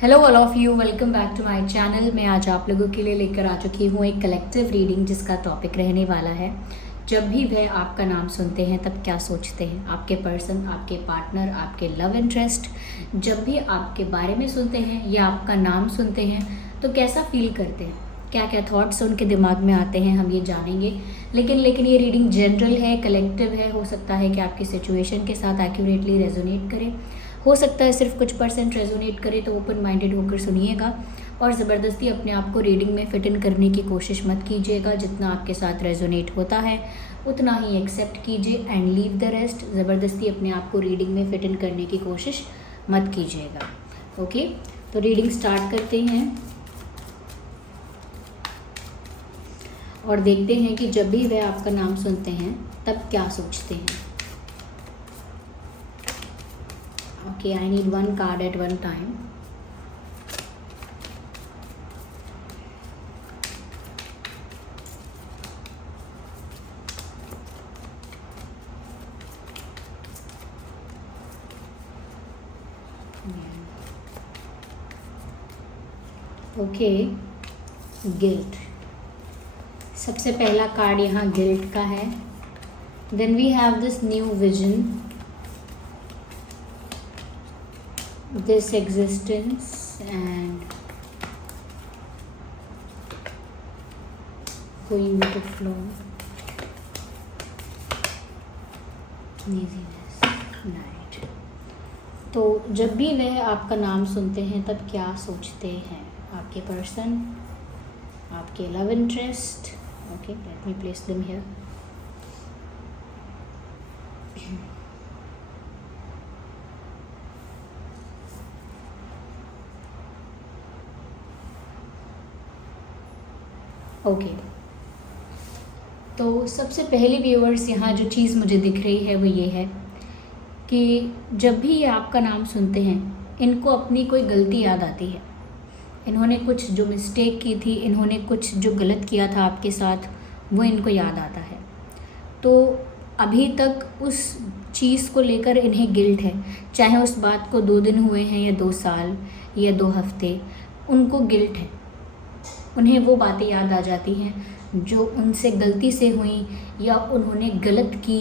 Hello all of you, welcome back to my channel. मैं आज आप लोगों के लिए लेकर आ चुकी हूँ एक कलेक्टिव रीडिंग जिसका टॉपिक रहने वाला है जब भी वह आपका नाम सुनते हैं तब क्या सोचते हैं। आपके पर्सन, आपके पार्टनर, आपके लव इंटरेस्ट जब भी आपके बारे में सुनते हैं या आपका नाम सुनते हैं तो कैसा फील करते हैं, क्या क्या थॉट्स उनके दिमाग में आते हैं, हम ये जानेंगे। लेकिन ये रीडिंग जनरल है, कलेक्टिव है। हो सकता है कि आपकी सिचुएशन के साथ एक्यूरेटली रेजोनेट करे, हो सकता है सिर्फ कुछ परसेंट रेजोनेट करे। तो ओपन माइंडेड होकर सुनिएगा और ज़बरदस्ती अपने आप को रीडिंग में फिट इन करने की कोशिश मत कीजिएगा। जितना आपके साथ रेजोनेट होता है उतना ही एक्सेप्ट कीजिए एंड लीव द रेस्ट। ज़बरदस्ती अपने आप को रीडिंग में फिट इन करने की कोशिश मत कीजिएगा। ओके, तो रीडिंग स्टार्ट करते हैं और देखते हैं कि जब भी वह आपका नाम सुनते हैं तब क्या सोचते हैं। Okay, I need one card at one time. Okay, guilt. सबसे पहला कार्ड यहाँ गिल्ट का है। Then we have this new vision, this existence and going with the flow, easiness, night। तो जब भी वह आपका नाम सुनते हैं तब क्या सोचते हैं आपके पर्सन, आपके love interest. Okay, let me place them here. Okay, तो सबसे पहली व्यूअर्स यहाँ जो चीज़ मुझे दिख रही है वो ये है कि जब भी ये आपका नाम सुनते हैं इनको अपनी कोई गलती याद आती है। इन्होंने कुछ जो मिस्टेक की थी, इन्होंने कुछ जो गलत किया था आपके साथ, वो इनको याद आता है। तो अभी तक उस चीज़ को लेकर इन्हें गिल्ट है, चाहे उस बात को 2 दिन हुए हैं या 2 साल या 2 हफ्ते, उनको गिल्ट है। उन्हें वो बातें याद आ जाती हैं जो उनसे गलती से हुई या उन्होंने गलत की,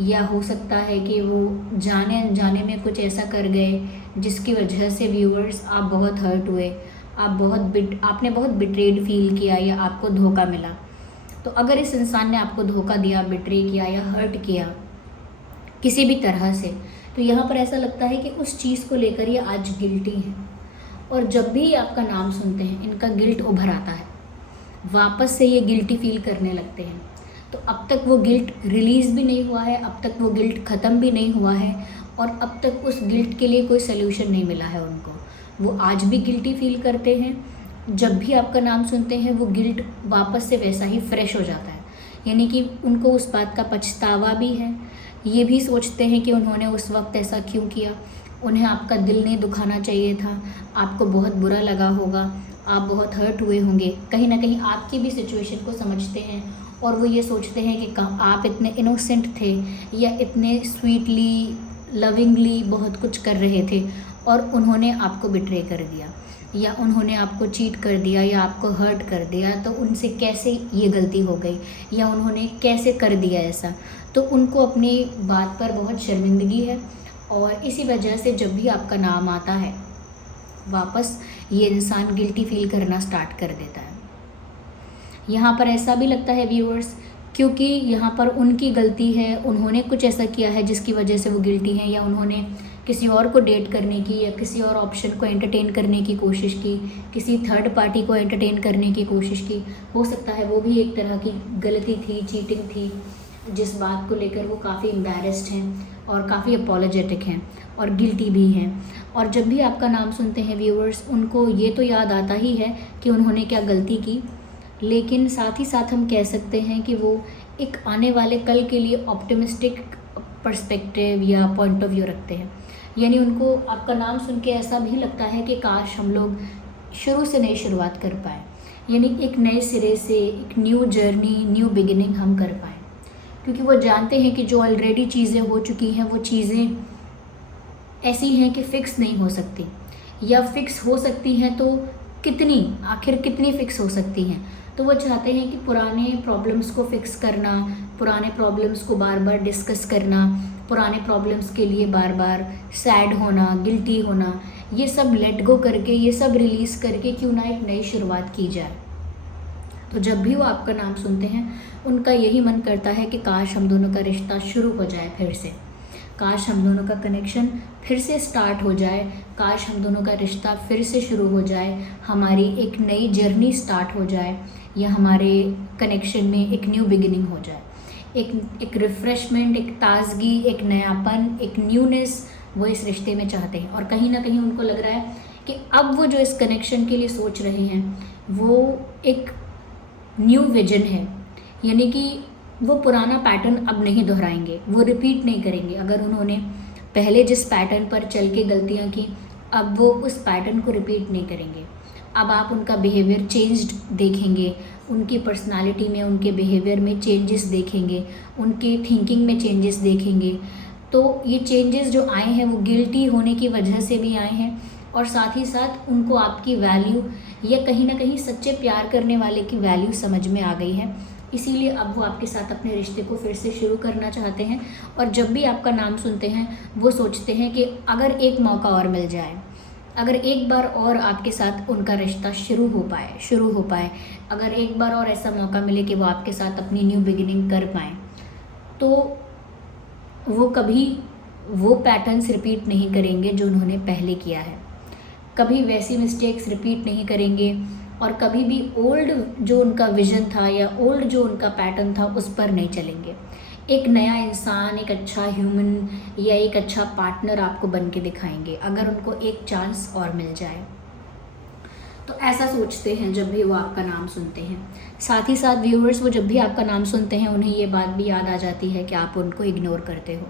या हो सकता है कि वो जाने अनजाने में कुछ ऐसा कर गए जिसकी वजह से व्यूअर्स आप बहुत हर्ट हुए, आपने बहुत बिट्रेड फील किया या आपको धोखा मिला। तो अगर इस इंसान ने आपको धोखा दिया, बिट्रे किया या हर्ट किया किसी भी तरह से, तो यहाँ पर ऐसा लगता है कि उस चीज़ को लेकर ये आज गिल्टी हैं। और जब भी आपका नाम सुनते हैं इनका गिल्ट उभर आता है, वापस से ये गिल्टी फील करने लगते हैं। तो अब तक वो गिल्ट रिलीज़ भी नहीं हुआ है, अब तक वो गिल्ट ख़त्म भी नहीं हुआ है और अब तक उस गिल्ट के लिए कोई सल्यूशन नहीं मिला है उनको। वो आज भी गिल्टी फील करते हैं। जब भी आपका नाम सुनते हैं वो गिल्ट वापस से वैसा ही फ्रेश हो जाता है, यानी कि उनको उस बात का पछतावा भी है। ये भी सोचते हैं कि उन्होंने उस वक्त ऐसा क्यों किया, उन्हें आपका दिल नहीं दुखाना चाहिए था, आपको बहुत बुरा लगा होगा, आप बहुत हर्ट हुए होंगे। कहीं ना कहीं आपकी भी सिचुएशन को समझते हैं और वो ये सोचते हैं कि आप इतने इनोसेंट थे या इतने स्वीटली लविंगली बहुत कुछ कर रहे थे और उन्होंने आपको बिट्रे कर दिया या उन्होंने आपको चीट कर दिया या आपको हर्ट कर दिया। तो उनसे कैसे ये गलती हो गई या उन्होंने कैसे कर दिया ऐसा। तो उनको अपनी बात पर बहुत शर्मिंदगी है और इसी वजह से जब भी आपका नाम आता है वापस ये इंसान गिल्टी फील करना स्टार्ट कर देता है। यहाँ पर ऐसा भी लगता है व्यूअर्स, क्योंकि यहाँ पर उनकी गलती है, उन्होंने कुछ ऐसा किया है जिसकी वजह से वो गिल्टी हैं, या उन्होंने किसी और को डेट करने की या किसी और ऑप्शन को एंटरटेन करने की कोशिश की, किसी थर्ड पार्टी को एंटरटेन करने की कोशिश की। हो सकता है वो भी एक तरह की गलती थी, चीटिंग थी, जिस बात को लेकर वो काफ़ी एम्बैरेस्ड हैं और काफ़ी अपोलोजेटिक हैं और गिल्टी भी हैं। और जब भी आपका नाम सुनते हैं व्यूअर्स, उनको ये तो याद आता ही है कि उन्होंने क्या गलती की, लेकिन साथ ही साथ हम कह सकते हैं कि वो एक आने वाले कल के लिए ऑप्टिमिस्टिक पर्सपेक्टिव या पॉइंट ऑफ व्यू रखते हैं। यानी उनको आपका नाम सुन के ऐसा भी लगता है कि काश हम लोग शुरू से नई शुरुआत कर पाएँ, यानी एक नए सिरे से एक न्यू जर्नी, न्यू बिगिनिंग हम कर पाएँ। क्योंकि वो जानते हैं कि जो ऑलरेडी चीज़ें हो चुकी हैं वो चीज़ें ऐसी हैं कि फ़िक्स नहीं हो सकती। या फिक्स हो सकती हैं तो कितनी, आखिर कितनी फिक्स हो सकती हैं। तो वो चाहते हैं कि पुराने प्रॉब्लम्स को फिक्स करना, पुराने प्रॉब्लम्स को बार बार डिस्कस करना, पुराने प्रॉब्लम्स के लिए बार बार सैड होना, गिल्टी होना, ये सब लेट गो करके, ये सब रिलीज़ करके क्यों ना एक नई शुरुआत की जाए। तो जब भी वो आपका नाम सुनते हैं उनका यही मन करता है कि काश हम दोनों का रिश्ता शुरू हो जाए फिर से, काश हम दोनों का कनेक्शन फिर से स्टार्ट हो जाए, काश हम दोनों का रिश्ता फिर से शुरू हो जाए, हमारी एक नई जर्नी स्टार्ट हो जाए, या हमारे कनेक्शन में एक न्यू बिगिनिंग हो जाए, एक रिफ़्रेशमेंट, एक ताजगी, एक नयापन, एक न्यूनेस वो इस रिश्ते में चाहते हैं। और कहीं ना कहीं उनको लग रहा है कि अब वो जो इस कनेक्शन के लिए सोच रहे हैं वो एक न्यू विजन है, यानी कि वो पुराना पैटर्न अब नहीं दोहराएंगे, वो रिपीट नहीं करेंगे। अगर उन्होंने पहले जिस पैटर्न पर चल के गलतियाँ की, अब वो उस पैटर्न को रिपीट नहीं करेंगे। अब आप उनका बिहेवियर चेंज्ड देखेंगे, उनकी पर्सनालिटी में, उनके बिहेवियर में चेंजेस देखेंगे, उनके थिंकिंग में चेंजेस देखेंगे। तो ये चेंजेस जो आए हैं वो गिल्टी होने की वजह से भी आए हैं, और साथ ही साथ उनको आपकी वैल्यू या कहीं ना कहीं सच्चे प्यार करने वाले की वैल्यू समझ में आ गई है। इसीलिए अब वो आपके साथ अपने रिश्ते को फिर से शुरू करना चाहते हैं। और जब भी आपका नाम सुनते हैं वो सोचते हैं कि अगर एक मौका और मिल जाए, अगर एक बार और आपके साथ उनका रिश्ता शुरू हो पाए, अगर एक बार और ऐसा मौका मिले कि वो आपके साथ अपनी न्यू बिगिनिंग कर पाएँ, तो वो कभी वो पैटर्न्स रिपीट नहीं करेंगे जो उन्होंने पहले किया है, कभी वैसी मिस्टेक्स रिपीट नहीं करेंगे, और कभी भी ओल्ड जो उनका विज़न था या ओल्ड जो उनका पैटर्न था उस पर नहीं चलेंगे। एक नया इंसान, एक अच्छा ह्यूमन या एक अच्छा पार्टनर आपको बन के दिखाएंगे अगर उनको एक चांस और मिल जाए। तो ऐसा सोचते हैं जब भी वो आपका नाम सुनते हैं। साथ ही साथ व्यूअर्स, वो जब भी आपका नाम सुनते हैं उन्हें ये बात भी याद आ जाती है कि आप उनको इग्नोर करते हो,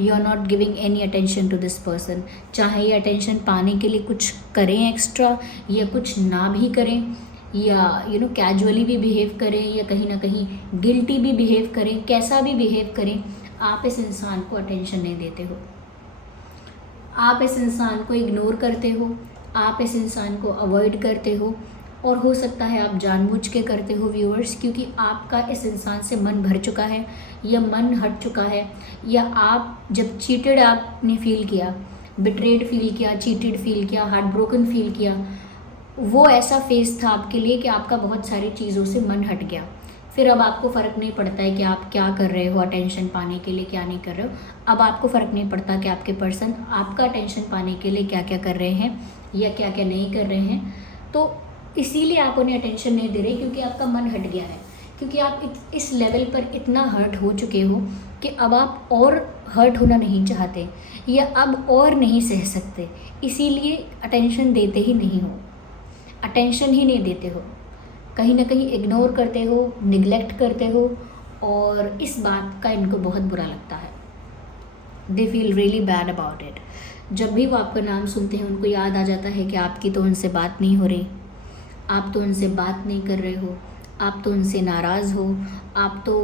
you are not giving any attention to this person. चाहे ये अटेंशन पाने के लिए कुछ करें एक्स्ट्रा, या कुछ ना भी करें, या कैजुअली भी बिहेव करें, या कहीं ना कहीं गिल्टी भी बिहेव करें, कैसा भी बिहेव करें, आप इस इंसान को अटेंशन नहीं देते हो, आप इस इंसान को इग्नोर करते हो, आप इस इंसान को अवॉइड करते हो। और हो सकता है आप जानबूझ के करते हो व्यूअर्स, क्योंकि आपका इस इंसान से मन भर चुका है या मन हट चुका है, या आप जब चीटेड आपने फील किया, बिट्रेड फील किया, चीटेड फील किया, हार्ट ब्रोकन फील किया, वो ऐसा फेज़ था आपके लिए कि आपका बहुत सारी चीज़ों से मन हट गया। फिर अब आपको फ़र्क नहीं पड़ता है कि आप क्या कर रहे हो अटेंशन पाने के लिए, क्या नहीं कर रहे हो। अब आपको फ़र्क नहीं पड़ता कि आपके पर्सन आपका अटेंशन पाने के लिए क्या क्या कर रहे हैं या क्या क्या नहीं कर रहे हैं। तो इसीलिए आप उन्हें अटेंशन नहीं दे रहे, क्योंकि आपका मन हट गया है, क्योंकि आप इस लेवल पर इतना हर्ट हो चुके हो कि अब आप और हर्ट होना नहीं चाहते, या अब और नहीं सह सकते, इसीलिए अटेंशन देते ही नहीं हो, अटेंशन ही नहीं देते हो, कहीं ना कहीं इग्नोर करते हो, निगलेक्ट करते हो। और इस बात का इनको बहुत बुरा लगता है, they feel really bad about it. जब भी वो आपका नाम सुनते हैं उनको याद आ जाता है कि आपकी तो उनसे बात नहीं हो रही, आप तो उनसे बात नहीं कर रहे हो, आप तो उनसे नाराज़ हो, आप तो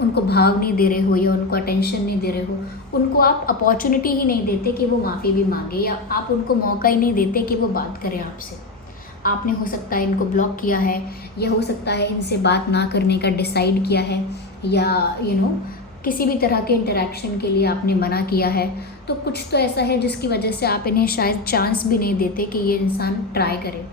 उनको भाव नहीं दे रहे हो, या उनको अटेंशन नहीं दे रहे हो, उनको आप अपॉर्चुनिटी ही नहीं देते कि वो माफ़ी भी मांगे, या आप उनको मौका ही नहीं देते कि वो बात करें आपसे। आपने हो सकता है इनको ब्लॉक किया है, या हो सकता है इनसे बात ना करने का डिसाइड किया है, या किसी भी तरह के इंटरेक्शन के लिए आपने मना किया है। तो कुछ तो ऐसा है जिसकी वजह से आप इन्हें शायद चांस भी नहीं देते कि ये इंसान ट्राई करे,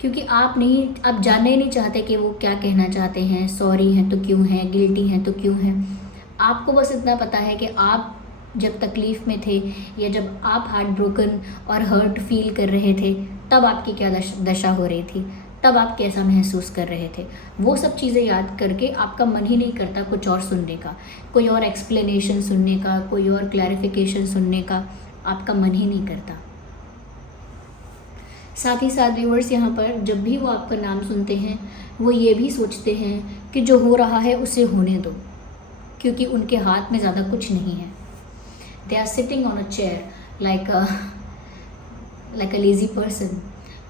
क्योंकि आप जानना ही नहीं चाहते कि वो क्या कहना चाहते हैं, सॉरी हैं तो क्यों हैं, गिल्टी हैं तो क्यों हैं। आपको बस इतना पता है कि आप जब तकलीफ़ में थे, या जब आप हार्ट ब्रोकन और हर्ट फील कर रहे थे, तब आपकी क्या दशा हो रही थी, तब आप कैसा महसूस कर रहे थे। वो सब चीज़ें याद करके आपका मन ही नहीं करता कुछ और सुनने का, कोई और एक्सप्लेनेशन सुनने का, कोई और क्लैरिफिकेशन सुनने का, आपका मन ही नहीं करता। साथ ही साथ व्यूअर्स, यहाँ पर जब भी वो आपका नाम सुनते हैं वो ये भी सोचते हैं कि जो हो रहा है उसे होने दो, क्योंकि उनके हाथ में ज़्यादा कुछ नहीं है। They are sitting on a chair like a lazy person.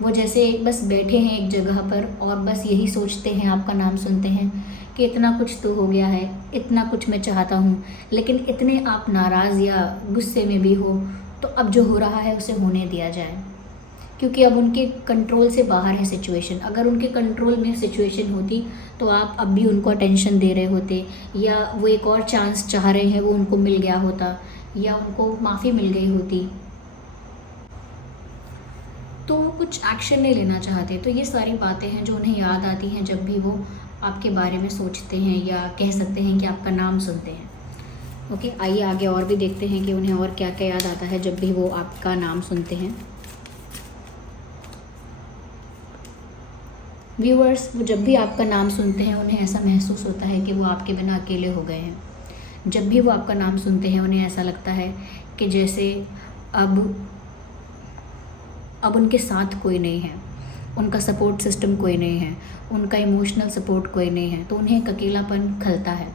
वो जैसे बस बैठे हैं एक जगह पर और बस यही सोचते हैं, आपका नाम सुनते हैं कि इतना कुछ तो हो गया है, इतना कुछ मैं चाहता हूँ, लेकिन इतने आप नाराज़ या गुस्से में भी हो, तो अब जो हो रहा है उसे होने दिया जाए। क्योंकि अब उनके कंट्रोल से बाहर है सिचुएशन। अगर उनके कंट्रोल में सिचुएशन होती तो आप अब भी उनको अटेंशन दे रहे होते, या वो एक और चांस चाह रहे हैं वो उनको मिल गया होता, या उनको माफ़ी मिल गई होती, तो वो कुछ एक्शन नहीं लेना चाहते। तो ये सारी बातें हैं जो उन्हें याद आती हैं जब भी वो आपके बारे में सोचते हैं, या कह सकते हैं कि आपका नाम सुनते हैं। ओके, आइए आगे और भी देखते हैं कि उन्हें और क्या क्या याद आता है जब भी वो आपका नाम सुनते हैं। व्यूअर्स, वो जब भी आपका नाम सुनते हैं उन्हें ऐसा महसूस होता है कि वो आपके बिना अकेले हो गए हैं। जब भी वो आपका नाम सुनते हैं उन्हें ऐसा लगता है कि जैसे अब उनके साथ कोई नहीं है, उनका सपोर्ट सिस्टम कोई नहीं है, उनका इमोशनल सपोर्ट कोई नहीं है, तो उन्हें एक अकेलापन खलता है।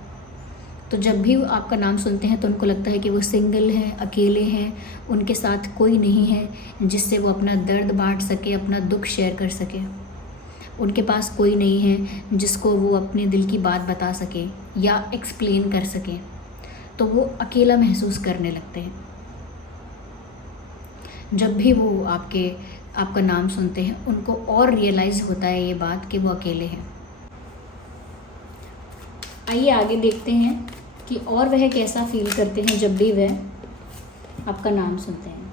तो जब भी वो आपका नाम सुनते हैं तो उनको लगता है कि वो सिंगल हैं, अकेले हैं, उनके साथ कोई नहीं है जिससे वो अपना दर्द बांट सके, अपना दुख शेयर कर सके। उनके पास कोई नहीं है जिसको वो अपने दिल की बात बता सके या एक्सप्लेन कर सके, तो वो अकेला महसूस करने लगते हैं। जब भी वो आपका नाम सुनते हैं उनको और रियलाइज़ होता है ये बात कि वो अकेले हैं। आइए आगे देखते हैं कि और वह कैसा फील करते हैं जब भी वह आपका नाम सुनते हैं।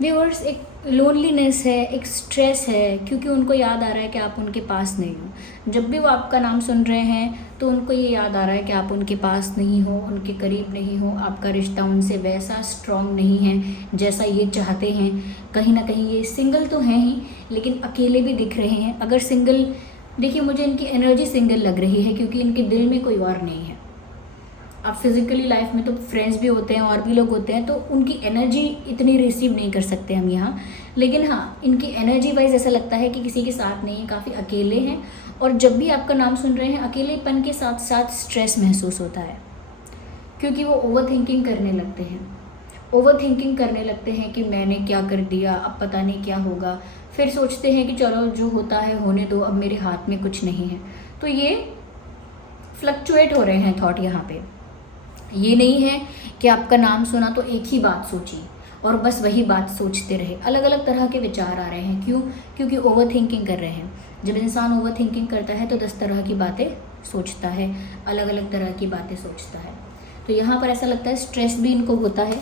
व्यूअर्स, एक लोनलीनेस है, एक स्ट्रेस है, क्योंकि उनको याद आ रहा है कि आप उनके पास नहीं हो। जब भी वो आपका नाम सुन रहे हैं तो उनको ये याद आ रहा है कि आप उनके पास नहीं हो, उनके करीब नहीं हो, आपका रिश्ता उनसे वैसा स्ट्रॉन्ग नहीं है जैसा ये चाहते हैं। कहीं ना कहीं ये सिंगल तो हैं ही, लेकिन अकेले भी दिख रहे हैं। अगर सिंगल, देखिए मुझे इनकी एनर्जी सिंगल लग रही है, क्योंकि इनके दिल में कोई और नहीं है। आप फिज़िकली लाइफ में तो फ्रेंड्स भी होते हैं और भी लोग होते हैं, तो उनकी एनर्जी इतनी रिसीव नहीं कर सकते हम यहाँ, लेकिन हाँ, इनकी एनर्जी वाइज ऐसा लगता है कि किसी के साथ नहीं है, काफ़ी अकेले हैं। और जब भी आपका नाम सुन रहे हैं अकेलेपन के साथ साथ स्ट्रेस महसूस होता है, क्योंकि वो ओवर थिंकिंग करने लगते हैं। ओवर थिंकिंग करने लगते हैं कि मैंने क्या कर दिया, अब पता नहीं क्या होगा। फिर सोचते हैं कि चलो जो होता है होने दो, अब मेरे हाथ में कुछ नहीं है। तो ये फ्लक्चुएट हो रहे हैं थॉट यहाँ पे। ये नहीं है कि आपका नाम सुना तो एक ही बात सोची और बस वही बात सोचते रहे। अलग अलग तरह के विचार आ रहे हैं। क्यों? क्योंकि ओवर थिंकिंग कर रहे हैं। जब इंसान ओवर थिंकिंग करता है तो 10 तरह की बातें सोचता है, अलग अलग तरह की बातें सोचता है। तो यहाँ पर ऐसा लगता है स्ट्रेस भी इनको होता है।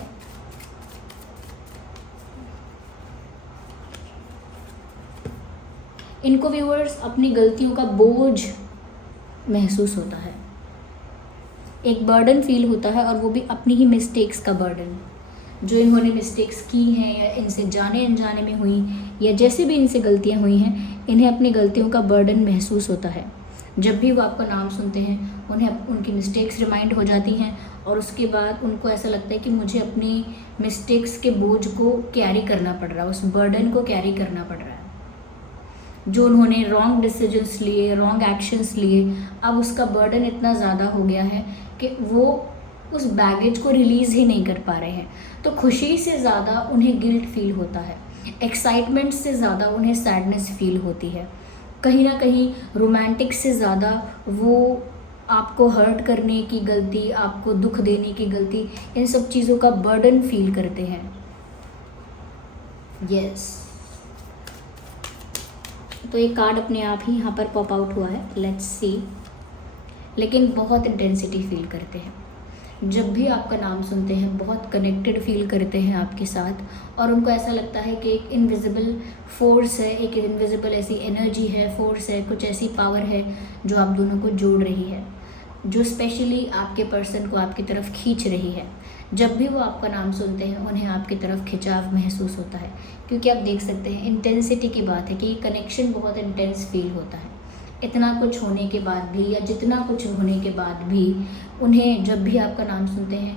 इनको व्यूअर्स अपनी गलतियों का बोझ महसूस होता है, एक बर्डन फील होता है, और वो भी अपनी ही मिस्टेक्स का बर्डन। जो इन्होंने मिस्टेक्स की हैं या इनसे जाने अनजाने में हुई, या जैसे भी इनसे गलतियां हुई हैं, इन्हें अपनी गलतियों का बर्डन महसूस होता है। जब भी वो आपका नाम सुनते हैं उन्हें उनकी मिस्टेक्स रिमाइंड हो जाती हैं, और उसके बाद उनको ऐसा लगता है कि मुझे अपनी मिस्टेक्स के बोझ को कैरी करना पड़ रहा है, उस बर्डन को कैरी करना पड़ रहा है। जो उन्होंने रॉन्ग डिसीजंस लिए, रॉन्ग एक्शंस लिए, अब उसका बर्डन इतना ज़्यादा हो गया है कि वो उस बैगेज को रिलीज़ ही नहीं कर पा रहे हैं। तो खुशी से ज़्यादा उन्हें गिल्ट फील होता है, एक्साइटमेंट से ज़्यादा उन्हें सैडनेस फील होती है, कहीं ना कहीं रोमांटिक से ज़्यादा वो आपको हर्ट करने की गलती, आपको दुख देने की गलती, इन सब चीज़ों का बर्डन फील करते हैं। यस, तो एक कार्ड अपने आप ही यहाँ पर पॉप आउट हुआ है, लेट्स सी। लेकिन बहुत इंटेंसिटी फील करते हैं। जब भी आपका नाम सुनते हैं बहुत कनेक्टेड फील करते हैं आपके साथ, और उनको ऐसा लगता है कि एक इनविजिबल फोर्स है, एक इनविजिबल ऐसी एनर्जी है, फोर्स है, कुछ ऐसी पावर है जो आप दोनों को जोड़ रही है, जो स्पेशली आपके पर्सन को आपकी तरफ खींच रही है। जब भी वो आपका नाम सुनते हैं उन्हें आपकी तरफ खिंचाव महसूस होता है, क्योंकि आप देख सकते हैं इंटेंसिटी की बात है कि कनेक्शन बहुत इंटेंस फील होता है। इतना कुछ होने के बाद भी, या जितना कुछ होने के बाद भी, उन्हें जब भी आपका नाम सुनते हैं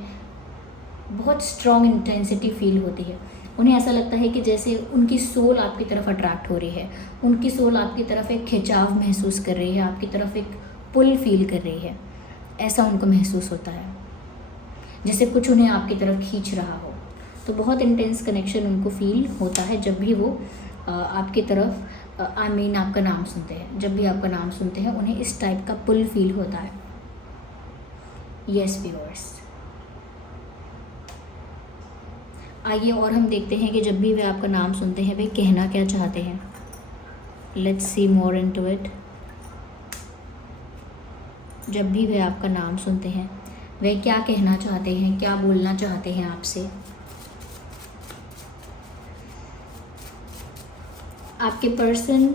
बहुत स्ट्रॉन्ग इंटेंसिटी फील होती है। उन्हें ऐसा लगता है कि जैसे उनकी सोल आपकी तरफ अट्रैक्ट हो रही है, उनकी सोल आपकी तरफ एक खिंचाव महसूस कर रही है, आपकी तरफ एक पुल फील कर रही है। ऐसा उनको महसूस होता है जैसे कुछ उन्हें आपकी तरफ खींच रहा हो। तो बहुत इंटेंस कनेक्शन उनको फील होता है जब भी वो आपकी तरफ आपका नाम सुनते हैं। जब भी आपका नाम सुनते हैं उन्हें इस टाइप का पुल फील होता है। यस व्यूअर्स, आइए और हम देखते हैं कि जब भी वे आपका नाम सुनते हैं वे कहना क्या चाहते हैं। Let's see more into it. जब भी वे आपका नाम सुनते हैं वे क्या कहना चाहते हैं, क्या बोलना चाहते हैं आपसे। आपके पर्सन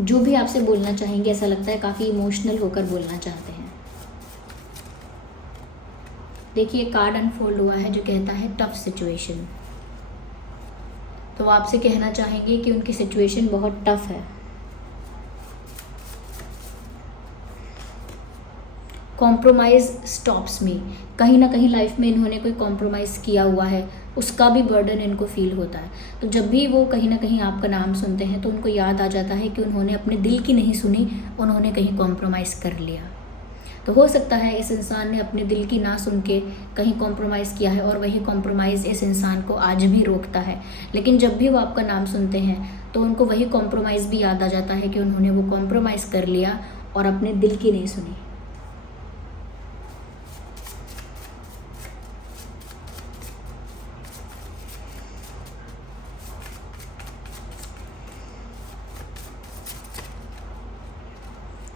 जो भी आपसे बोलना चाहेंगे, ऐसा लगता है काफ़ी इमोशनल होकर बोलना चाहते हैं। देखिए कार्ड अनफोल्ड हुआ है जो कहता है टफ सिचुएशन। तो वो आपसे कहना चाहेंगे कि उनकी सिचुएशन बहुत टफ है। कॉम्प्रोमाइज़ स्टॉप्स मी। कहीं ना कहीं लाइफ में इन्होंने कोई कॉम्प्रोमाइज़ किया हुआ है, उसका भी बर्डन इनको फील होता है। तो जब भी वो कहीं ना कहीं आपका नाम सुनते हैं तो उनको याद आ जाता है कि उन्होंने अपने दिल की नहीं सुनी, उन्होंने कहीं कॉम्प्रोमाइज़ कर लिया। तो हो सकता है इस इंसान ने अपने दिल की ना सुन के कहीं कॉम्प्रोमाइज़ किया है और वही कॉम्प्रोमाइज़ इस इंसान को आज भी रोकता है। लेकिन जब भी वो आपका नाम सुनते हैं तो उनको वही कॉम्प्रोमाइज़ भी याद आ जाता है कि उन्होंने वो कॉम्प्रोमाइज़ कर लिया और अपने दिल की नहीं सुनी।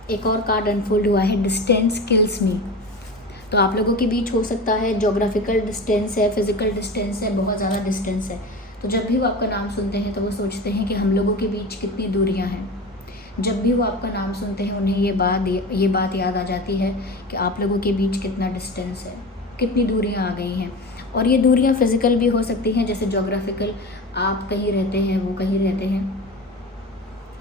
एक और कार्ड अनफोल्ड हुआ है डिस्टेंस किल्स मी। तो आप लोगों के बीच हो सकता है जोग्राफिकल डिस्टेंस है, फिजिकल डिस्टेंस है, बहुत ज़्यादा डिस्टेंस है। तो जब भी वो आपका नाम सुनते हैं तो वो सोचते हैं कि हम लोगों के बीच कितनी दूरियां हैं। जब भी वो आपका नाम सुनते हैं उन्हें ये बात याद आ जाती है कि आप लोगों के बीच कितना डिस्टेंस है, कितनी दूरियां आ गई हैं। और ये दूरियां फिजिकल भी हो सकती हैं, जैसे जोग्राफिकल, आप कहीं रहते हैं वो कहीं रहते हैं,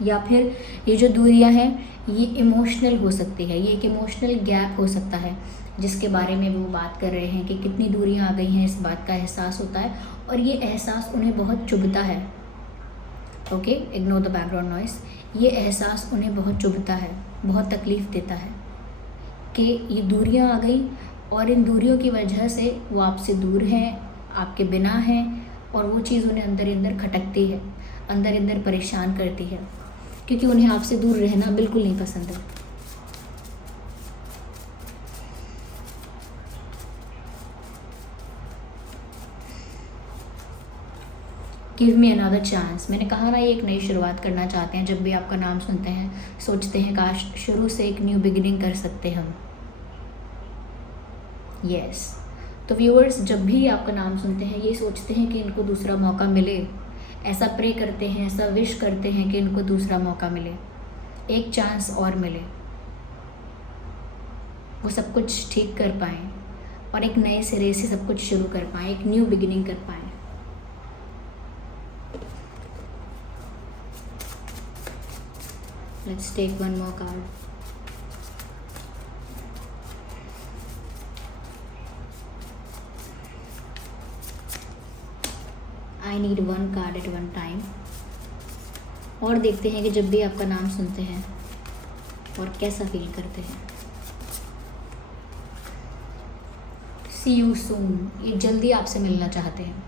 या फिर ये जो दूरियां हैं ये इमोशनल हो सकती है। ये एक इमोशनल गैप हो सकता है जिसके बारे में वो बात कर रहे हैं कि कितनी दूरियां आ गई हैं, इस बात का एहसास होता है और ये एहसास उन्हें बहुत चुभता है। Okay, ignore the background noise. ये एहसास उन्हें बहुत चुभता है, बहुत तकलीफ़ देता है कि ये दूरियां आ गई और इन दूरियों की वजह से वो आपसे दूर हैं, आपके बिना हैं और वो चीज़ उन्हें अंदर अंदर खटकती है, अंदर अंदर परेशान करती है, क्योंकि उन्हें आपसे दूर रहना बिल्कुल नहीं पसंद है। Give me another chance. मैंने कहा ना, ये एक नई शुरुआत करना चाहते हैं। जब भी आपका नाम सुनते हैं सोचते हैं काश शुरू से एक न्यू बिगिनिंग कर सकते हम। यस तो व्यूअर्स, जब भी आपका नाम सुनते हैं ये सोचते हैं कि इनको दूसरा मौका मिले, ऐसा प्रे करते हैं, ऐसा विश करते हैं कि इनको दूसरा मौका मिले, एक चांस और मिले, वो सब कुछ ठीक कर पाएँ और एक नए सिरे से सब कुछ शुरू कर पाएँ, एक न्यू बिगिनिंग कर पाएँ। Let's take one more card. I need one card at one time. और देखते हैं कि जब भी आपका नाम सुनते हैं और कैसा फील करते हैं। See you soon. ये जल्दी आपसे मिलना चाहते हैं।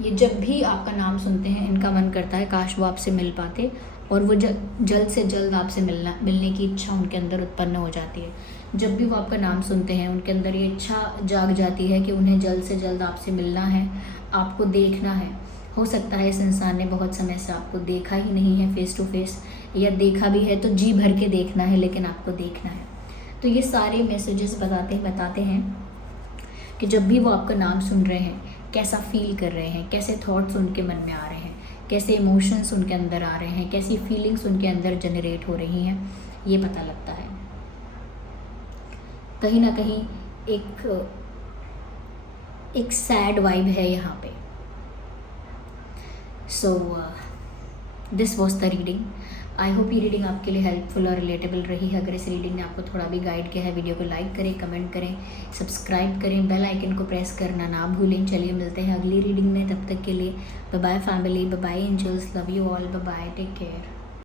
ये जब भी आपका नाम सुनते हैं इनका मन करता है काश वो आपसे मिल पाते और वो जल्द से जल्द आपसे मिलने की इच्छा उनके अंदर उत्पन्न हो जाती है। जब भी वो आपका नाम सुनते हैं उनके अंदर ये इच्छा जाग जाती है कि उन्हें जल्द से जल्द आपसे मिलना है, आपको देखना है। हो सकता है इस इंसान ने बहुत समय से आपको देखा ही नहीं है फेस टू फेस, या देखा भी है तो जी भर के देखना है, लेकिन आपको देखना है। तो ये सारे मैसेजेस बताते हैं कि जब भी वो आपका नाम सुन रहे हैं कैसा फील कर रहे हैं, कैसे थॉट्स उनके मन में आ रहे हैं, कैसे इमोशंस उनके अंदर आ रहे हैं, कैसी फीलिंग्स उनके अंदर जनरेट हो रही हैं, ये पता लगता है। कहीं ना कहीं एक सैड वाइब है यहाँ पे। So this was the reading. I hope ये रीडिंग आपके लिए हेल्पफुल और रिलेटेबल रही है। अगर इस रीडिंग ने आपको थोड़ा भी गाइड किया है, वीडियो को लाइक करें, कमेंट करें, सब्सक्राइब करें, बेल आइकन को प्रेस करना ना भूलें। चलिए मिलते हैं अगली रीडिंग में, तब तक के लिए bye bye family, bye bye angels, love you all, bye bye, take care.